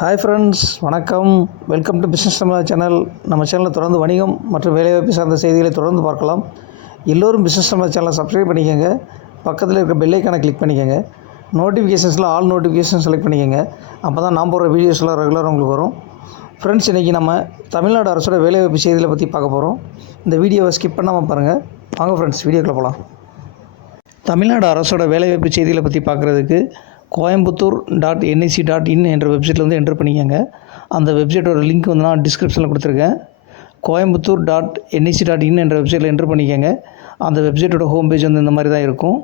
Hi friends வணக்கம். Welcome to business Tamizha channel நம்ம சேனலில் தொடர்ந்து வணிகம் மற்றும் வேலைவாய்ப்பு சார்ந்த செய்திகளை தொடர்ந்து பார்க்கலாம். எல்லோரும் பிஸ்னஸ் தமிழா சேனலை சப்ஸ்கிரைப் பண்ணிக்கோங்க. பக்கத்தில் இருக்க பெல்லைக்கானை கிளிக் பண்ணிக்கோங்க. நோட்டிஃபிகேஷன்ஸில் ஆல் நோட்டிஃபிகேஷன் செலக்ட் பண்ணிக்கோங்க. அப்போ தான் நான் போடுற வீடியோஸ்லாம் ரெகுலராக உங்களுக்கு வரும். ஃப்ரெண்ட்ஸ் இன்றைக்கி நம்ம தமிழ்நாடு அரசோட வேலைவாய்ப்பு செய்திகளை பற்றி பார்க்க போகிறோம் இந்த வீடியோவை ஸ்கிப் பண்ணாமல் பாருங்கள் வாங்க ஃப்ரெண்ட்ஸ் வீடியோக்குள்ளே போகலாம் தமிழ்நாடு அரசோட வேலைவாய்ப்பு செய்திகளை பற்றி பார்க்குறதுக்கு Coimbatore dot NIC dot in என்ற வெப்சைட்டில் வந்து என்ட்ரு பண்ணிக்கோங்க. அந்த வெப்சைட்டோட லிங்க் வந்து நான் டிஸ்கிரிப்ஷனில் கொடுத்துருக்கேன். Coimbatore dot NIC dot in என்ற வெப்சைட்டில் என்ட்ரு பண்ணிக்கோங்க. அந்த வெப்சைட்டோட ஹோம் பேஜ் வந்து இந்த மாதிரி தான் இருக்கும்.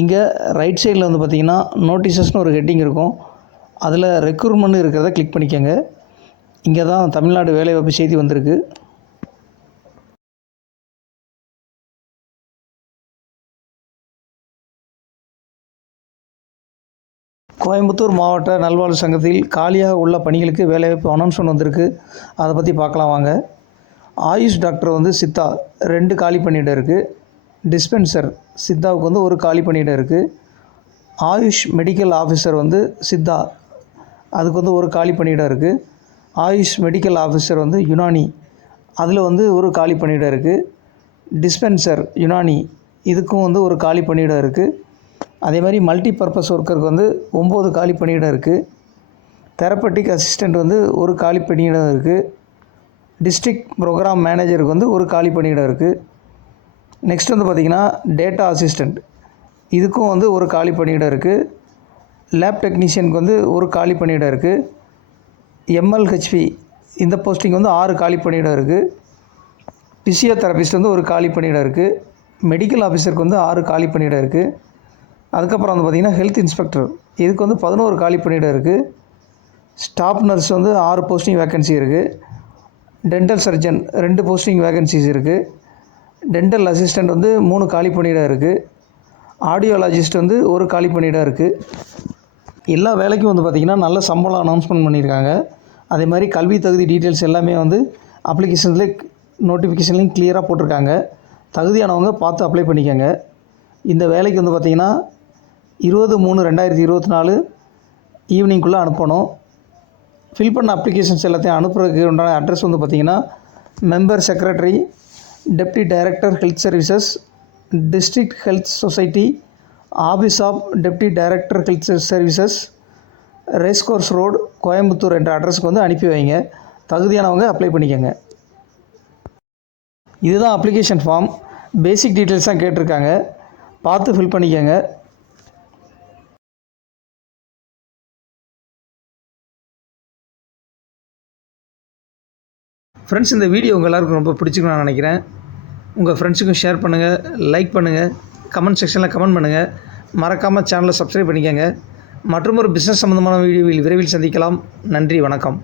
இங்கே ரைட் சைடில் வந்து பார்த்தீங்கன்னா நோட்டீசஸ்னு ஒரு ஹெட்டிங் இருக்கும். அதில் ரெக்ரூட்மெண்ட் இருக்கிறத கிளிக் பண்ணிக்கோங்க. இங்கே தான் தமிழ்நாடு வேலைவாய்ப்பு செய்தி வந்திருக்கு. கோயம்புத்தூர் மாவட்ட நல்வாழ்வு சங்கத்தில் காலியாக உள்ள பணிகளுக்கு வேலைவாய்ப்பு அனௌன்ஸ்மெண்ட் வந்திருக்கு. அதை பற்றி பார்க்கலாம் வாங்க. ஆயுஷ் டாக்டர் வந்து சித்தா ரெண்டு காலி பணியிடம் இருக்குது டிஸ்பென்சர் சித்தாவுக்கு வந்து ஒரு காலி பணியிடம் இருக்குது ஆயுஷ் மெடிக்கல் ஆஃபீஸர் வந்து சித்தா அதுக்கு வந்து ஒரு காலி பணியிடம் இருக்குது ஆயுஷ் மெடிக்கல் ஆஃபீஸர் வந்து யுனானி அதில் வந்து ஒரு காலி பணியிடம் இருக்குது டிஸ்பென்சர் யுனானி இதுக்கும் வந்து ஒரு காலி பணியிடம் இருக்குது அதே மாதிரி மல்டி பர்பஸ் ஒர்க்கருக்கு வந்து ஒம்பது காலி பணியிடம் இருக்குது தெரப்பட்டிக் அசிஸ்டண்ட் வந்து ஒரு காலி பணியிடம் இருக்குது டிஸ்ட்ரிக்ட் ப்ரோக்ராம் மேனேஜருக்கு வந்து ஒரு காலி பணியிடம் இருக்குது நெக்ஸ்ட் வந்து பார்த்திங்கன்னா டேட்டா அசிஸ்டண்ட் இதுக்கும் வந்து ஒரு காலி பணியிடம் இருக்குது லேப் டெக்னீஷியனுக்கு வந்து ஒரு காலி பணியிடம் இருக்குது எம்எல்ஹெச்பி இந்த போஸ்டிங் வந்து ஆறு காலி பணியிடம் இருக்குது ஃபிசியோதெரபிஸ்ட் வந்து ஒரு காலி பணியிடம் இருக்குது மெடிக்கல் ஆஃபீஸருக்கு வந்து ஆறு காலி பணியிடம் இருக்குது அதுக்கப்புறம் வந்து பார்த்திங்கன்னா ஹெல்த் இன்ஸ்பெக்டர் இதுக்கு வந்து பதினோரு காலி பணியிடம் இருக்குது ஸ்டாஃப் நர்ஸ் வந்து ஆறு போஸ்டிங் வேக்கன்சி இருக்குது டென்டல் சர்ஜன் ரெண்டு போஸ்டிங் வேகன்சிஸ் இருக்குது டென்டல் அசிஸ்டண்ட் வந்து மூணு காலி பணியிடம் இருக்குது ஆடியோலாஜிஸ்ட் வந்து ஒரு காலி பணியிடம் இருக்குது எல்லா வேலைக்கும் வந்து பார்த்திங்கன்னா நல்ல சம்பளம் அனௌன்ஸ்மெண்ட் பண்ணியிருக்காங்க. அதே மாதிரி கல்வி தகுதி டீட்டெயில்ஸ் எல்லாமே வந்து அப்ளிகேஷன்லேயே நோட்டிஃபிகேஷன்லேயும் கிளியராக போட்டிருக்காங்க. தகுதியானவங்க பார்த்து அப்ளை பண்ணிக்கோங்க. இந்த வேலைக்கு வந்து பார்த்திங்கன்னா இருபது மூணு ரெண்டாயிரத்தி இருபத்தி நாலு ஈவினிங்குள்ளே அனுப்பணும். ஃபில் பண்ண அப்ளிகேஷன்ஸ் எல்லாத்தையும் அனுப்புறதுக்கு உண்டான அட்ரஸ் வந்து பார்த்திங்கன்னா member secretary deputy director health services district health society office of deputy director health services race course road Coimbatore என்ற அட்ரஸுக்கு வந்து அனுப்பி வைங்க. தகுதியானவங்க அப்ளை பண்ணிக்கோங்க. இதுதான் அப்ளிகேஷன் ஃபார்ம் பேசிக் டீட்டெயில்ஸ் தான் கேட்டிருக்காங்க. பார்த்து ஃபில் பண்ணிக்கோங்க. ஃப்ரெண்ட்ஸ் இந்த வீடியோ உங்கள் எல்லாருக்கும் ரொம்ப பிடிச்சிக்கணும் நான் நினைக்கிறேன். உங்கள் ஃப்ரெண்ட்ஸுக்கும் ஷேர் பண்ணுங்கள் லைக் பண்ணுங்கள் கமெண்ட் செக்ஷனில் கமெண்ட் பண்ணுங்கள் மறக்காமல் சேனலை சப்ஸ்கிரைப் பண்ணிக்கோங்க. மற்றும் ஒரு பிஸ்னஸ் சம்மந்தமான வீடியோவில் விரைவில் சந்திக்கலாம். நன்றி வணக்கம்.